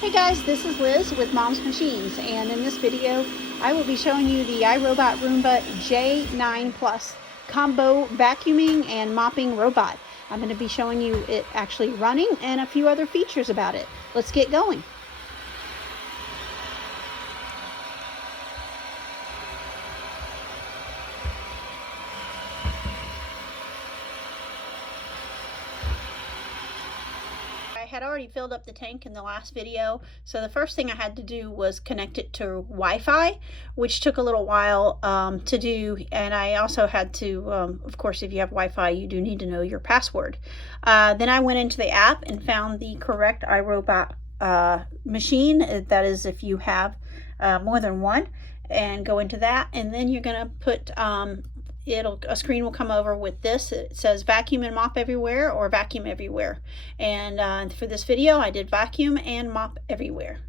Hey guys, this is Liz with Mom's Machines, and in this video I will be showing you the Irobot Roomba J9 Plus combo vacuuming and mopping robot. I'm going to be showing you it actually running and a few other features about it. Let's get going. I had already filled up the tank in the last video, so the first thing I had to do was connect it to Wi-Fi, which took a little while to do, and I also had to, of course, if you have Wi-Fi, you do need to know your password. Then I went into the app and found the correct iRobot machine. That is, if you have more than one, and go into that, and then you're going to put a screen will come over with this. It says vacuum and mop everywhere or vacuum everywhere. And for this video, I did vacuum and mop everywhere.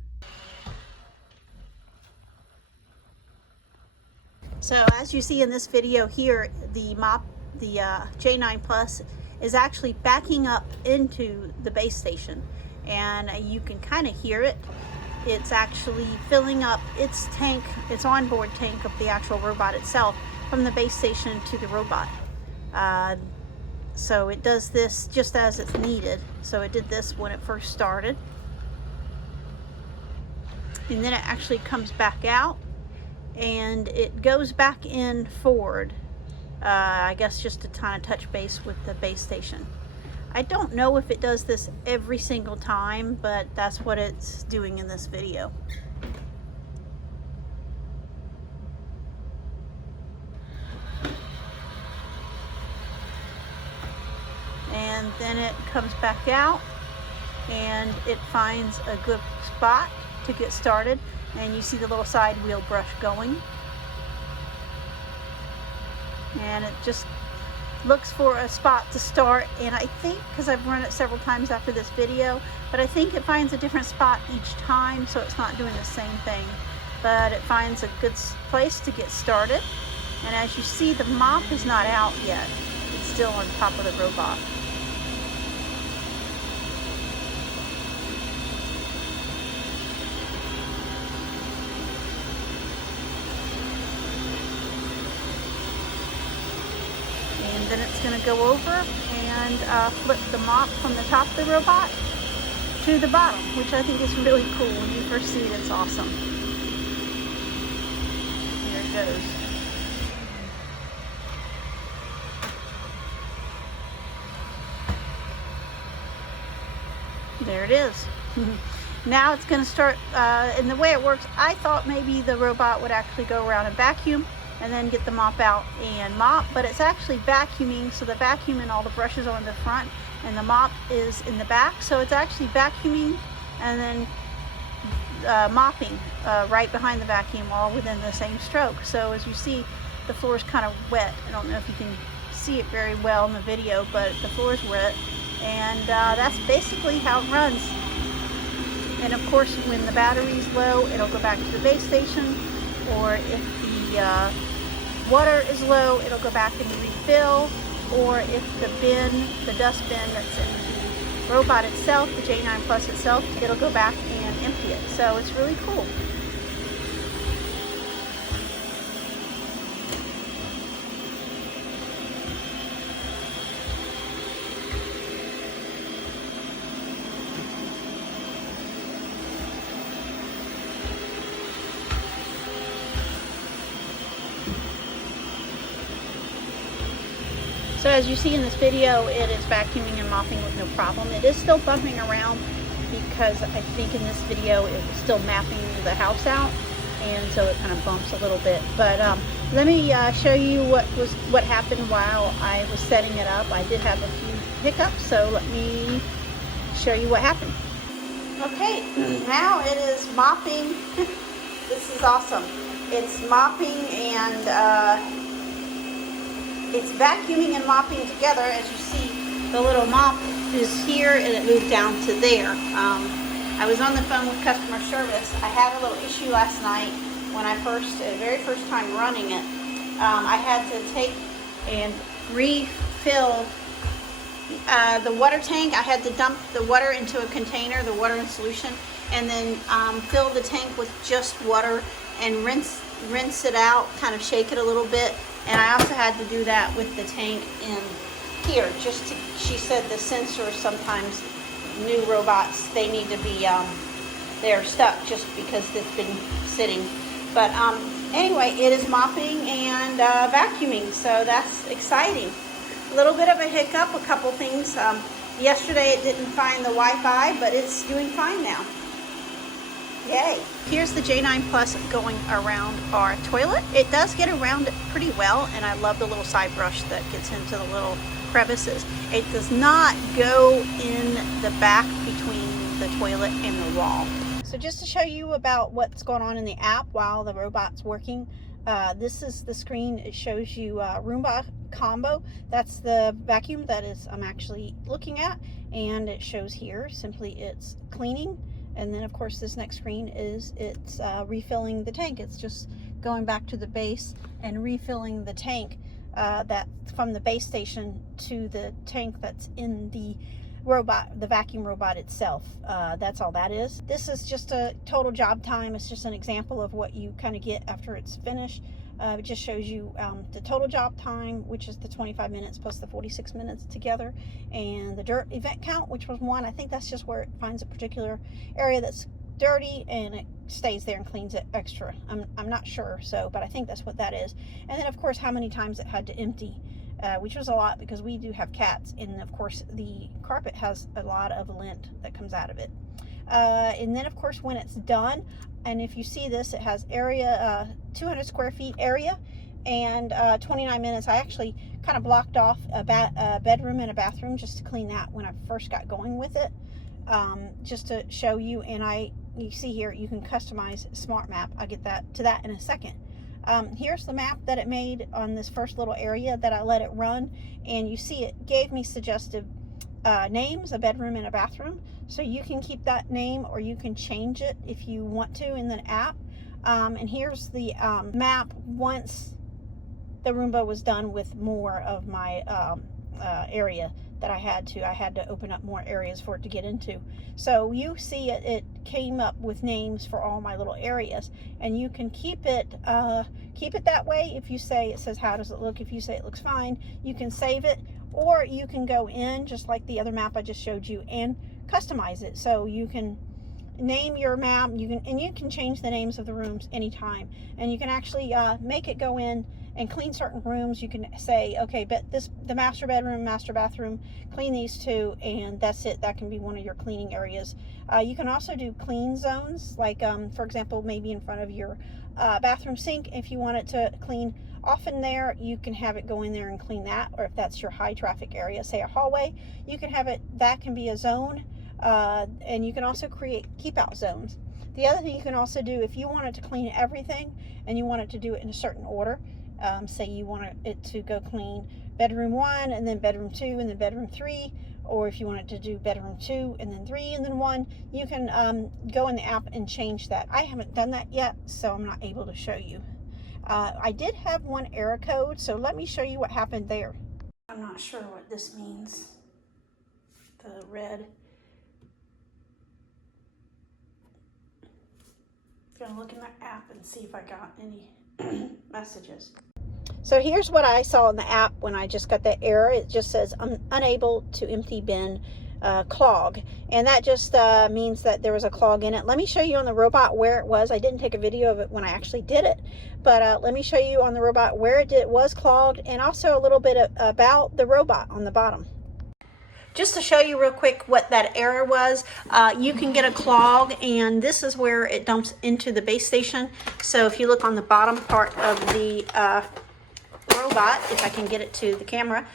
So as you see in this video here, the J9 Plus is actually backing up into the base station, and you can kind of hear it. It's actually filling up its tank, its onboard tank of the actual robot itself, from the base station to the robot. So it does this just as it's needed. So it did this when it first started, and then it actually comes back out and it goes back in forward, I guess just to kind of touch base with the base station. I don't know if it does this every single time, but that's what it's doing in this video. And then it comes back out and it finds a good spot to get started, and you see the little side wheel brush going, and it just looks for a spot to start. And I think, because I've run it several times after this video, but I think it finds a different spot each time, so it's not doing the same thing, but it finds a good place to get started. And as you see, the mop is not out yet. It's still on top of the robot. And then it's going to go over and flip the mop from the top of the robot to the bottom, which I think is really cool. When you first see it, it's awesome. Here it goes. There it is. Now it's going to start, and the way it works, I thought maybe the robot would actually go around and vacuum and then get the mop out and mop, but it's actually vacuuming. So the vacuum and all the brushes are in the front and the mop is in the back, so it's actually vacuuming and then mopping right behind the vacuum, all within the same stroke. So as you see, the floor is kind of wet. I don't know if you can see it very well in the video, but the floor is wet, and that's basically how it runs. And of course, when the battery's low, it'll go back to the base station, or if the water is low, it'll go back and refill, or if the dust bin that's in the robot itself, the J9 Plus itself, it'll go back and empty it. So it's really cool. So as you see in this video, it is vacuuming and mopping with no problem. It is still bumping around because I think in this video it was still mapping the house out, and so it kind of bumps a little bit. But let me show you what happened while I was setting it up. I did have a few hiccups, so let me show you what happened. Okay, now it is mopping. This is awesome. It's mopping and it's vacuuming and mopping together. As you see, the little mop is here and it moved down to there. I was on the phone with customer service. I had a little issue last night when I very first time running it. I had to take and refill the water tank, I had to dump the water into a container, the water in solution, and then fill the tank with just water and rinse it out, kind of shake it a little bit. And I also had to do that with the tank in here, just to, she said the sensors sometimes, new robots, they need to be, they're stuck just because they've been sitting. But anyway, it is mopping and vacuuming, so that's exciting. A little bit of a hiccup, a couple things. Yesterday it didn't find the Wi-Fi, but it's doing fine now. Yay. Here's the J9 Plus going around our toilet. It does get around it pretty well, and I love the little side brush that gets into the little crevices. It does not go in the back between the toilet and the wall. So just to show you about what's going on in the app while the robot's working, this is the screen. It shows you Roomba Combo. That's the vacuum that is I'm actually looking at, and it shows here simply it's cleaning. And then of course this next screen is it's refilling the tank. It's just going back to the base and refilling the tank that from the base station to the tank that's in the robot, the vacuum robot itself. That's all that is. This is just a total job time. It's just an example of what you kind of get after it's finished. It just shows you the total job time, which is the 25 minutes plus the 46 minutes together, and the dirt event count, which was 1. I think that's just where it finds a particular area that's dirty and it stays there and cleans it extra. I'm not sure, so, but I think that's what that is. And then of course how many times it had to empty, which was a lot because we do have cats, and of course the carpet has a lot of lint that comes out of it. And then of course when it's done, and if you see this, it has area 200 square feet area and 29 minutes. I actually kind of blocked off a bedroom and a bathroom just to clean that when I first got going with it, just to show you. And you see here you can customize smart map. I'll get to that in a second. Here's the map that it made on this first little area that I let it run, and you see it gave me suggestive names, a bedroom and a bathroom, so you can keep that name or you can change it if you want to in the app. And here's the map once the Roomba was done with more of my area that I had to open up more areas for it to get into. So you see it came up with names for all my little areas, and you can keep it that way. If you say, it says how does it look, if you say it looks fine, you can save it, or you can go in just like the other map I just showed you and customize it. So you can name your map, you can change the names of the rooms anytime, and you can actually make it go in and clean certain rooms. You can say, okay, but the master bedroom, master bathroom, clean these two, and that's it. That can be one of your cleaning areas. You can also do clean zones, like for example, maybe in front of your bathroom sink. If you want it to clean often there, you can have it go in there and clean that. Or if that's your high traffic area, say a hallway, you can have it, that can be a zone. And you can also create keep out zones. The other thing you can also do, if you wanted to clean everything and you want it to do it in a certain order, say you want it to go clean bedroom 1 and then bedroom 2 and then bedroom 3, or if you want it to do bedroom 2 and then 3 and then 1, you can go in the app and change that. I haven't done that yet, so I'm not able to show you. I did have one error code, so let me show you what happened there. I'm not sure what this means, the red. I'm gonna look in my app and see if I got any messages. So here's what I saw in the app when I just got that error. It just says I'm unable to empty bin clog, and that just means that there was a clog in it. Let me show you on the robot where it was. I didn't take a video of it when I actually did it, but let me show you on the robot where it was clogged, and also a little bit about the robot on the bottom. Just to show you real quick what that error was, you can get a clog, and this is where it dumps into the base station. So if you look on the bottom part of the robot, if I can get it to the camera,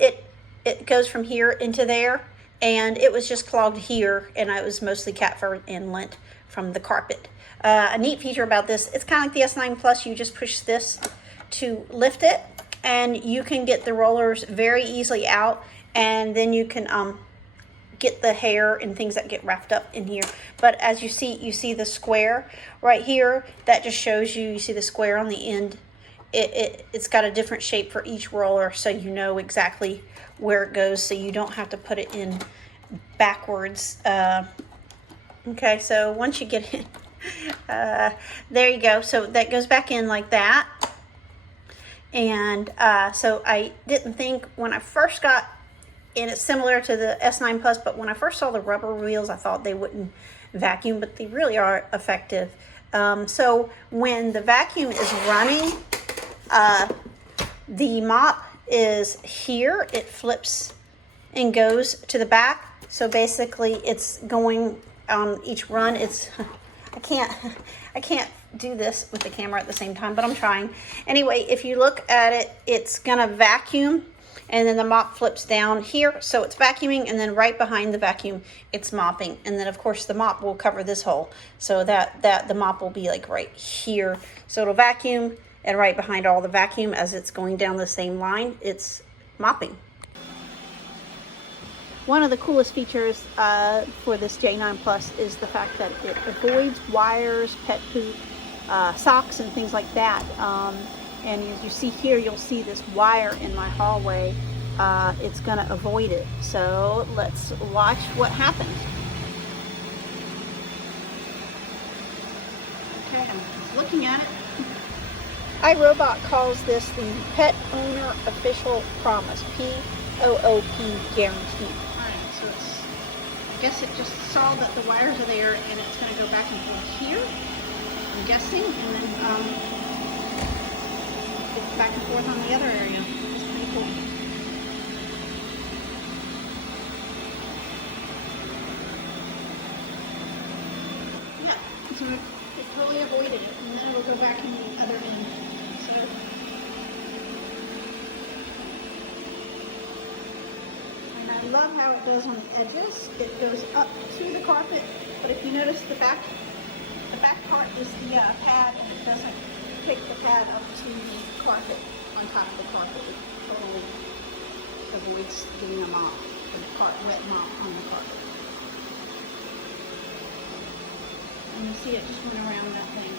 it goes from here into there, and it was just clogged here, and it was mostly cat fur and lint from the carpet. A neat feature about this, it's kind of like the S9 Plus. You just push this to lift it, and you can get the rollers very easily out. And then you can get the hair and things that get wrapped up in here. But as you see the square right here, that just shows you see the square on the end, it's got a different shape for each roller, so you know exactly where it goes, so you don't have to put it in backwards. Okay, so once you get it, there you go. So that goes back in like that. And so I didn't think when I first got, and it's similar to the S9 Plus, but when I first saw the rubber wheels, I thought they wouldn't vacuum, but they really are effective. So when the vacuum is running, the mop is here. It flips and goes to the back. So basically it's going on each run. It's, I can't do this with the camera at the same time, but I'm trying. Anyway, if you look at it, it's gonna vacuum, and then the mop flips down here, so it's vacuuming, and then right behind the vacuum, it's mopping. And then of course the mop will cover this hole, so that the mop will be like right here. So it'll vacuum, and right behind all the vacuum as it's going down the same line, it's mopping. One of the coolest features for this J9 Plus is the fact that it avoids wires, pet poop, socks, and things like that. And as you see here, you'll see this wire in my hallway. It's going to avoid it. So let's watch what happens. Okay, I'm just looking at it. Irobot calls this the Pet Owner Official Promise, P.O.O.P guarantee. So it's, I guess it just saw that the wires are there, and it's going to go back and forth here, I'm guessing, and then it's back and forth on the other area. It's pretty cool. Yeah, so it totally avoided it, and then it'll go back in the other end. So. I love how it goes on the edges. It goes up to the carpet, but if you notice the back part is the pad, and it doesn't pick the pad up to the carpet, on top of the carpet. It totally avoids getting a mop, wet mop on the carpet. And you see it just went around that thing.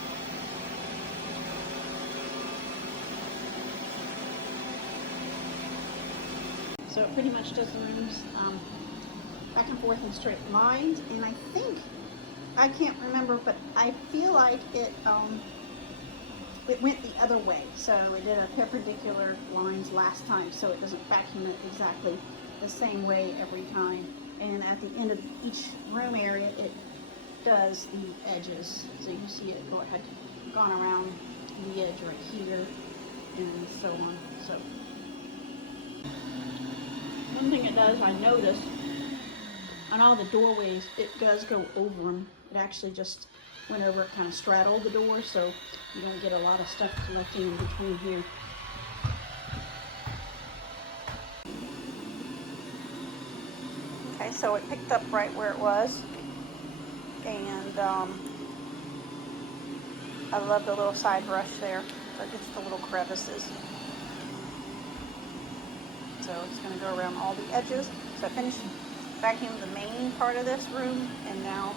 So it pretty much does the rooms back and forth in straight lines, and I think, I can't remember, but I feel like it went the other way. So it did a perpendicular lines last time, so it doesn't vacuum it exactly the same way every time. And at the end of each room area, it does the edges. So you see it had gone around the edge right here, and so on. So one thing it does, I noticed, on all the doorways, it does go over them. It actually just went over it, kind of straddled the door, so you don't get a lot of stuff collecting in between here. Okay, so it picked up right where it was, and I love the little side brush there, but it's the little crevices. So it's going to go around all the edges. So I finished vacuuming the main part of this room, and now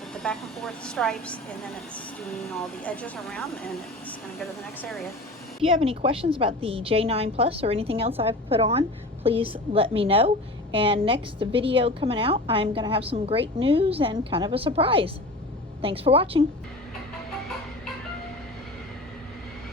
with the back and forth stripes, and then it's doing all the edges around, and it's going to go to the next area. If you have any questions about the J9 Plus or anything else I've put on, please let me know. And next video coming out, I'm going to have some great news and kind of a surprise. Thanks for watching.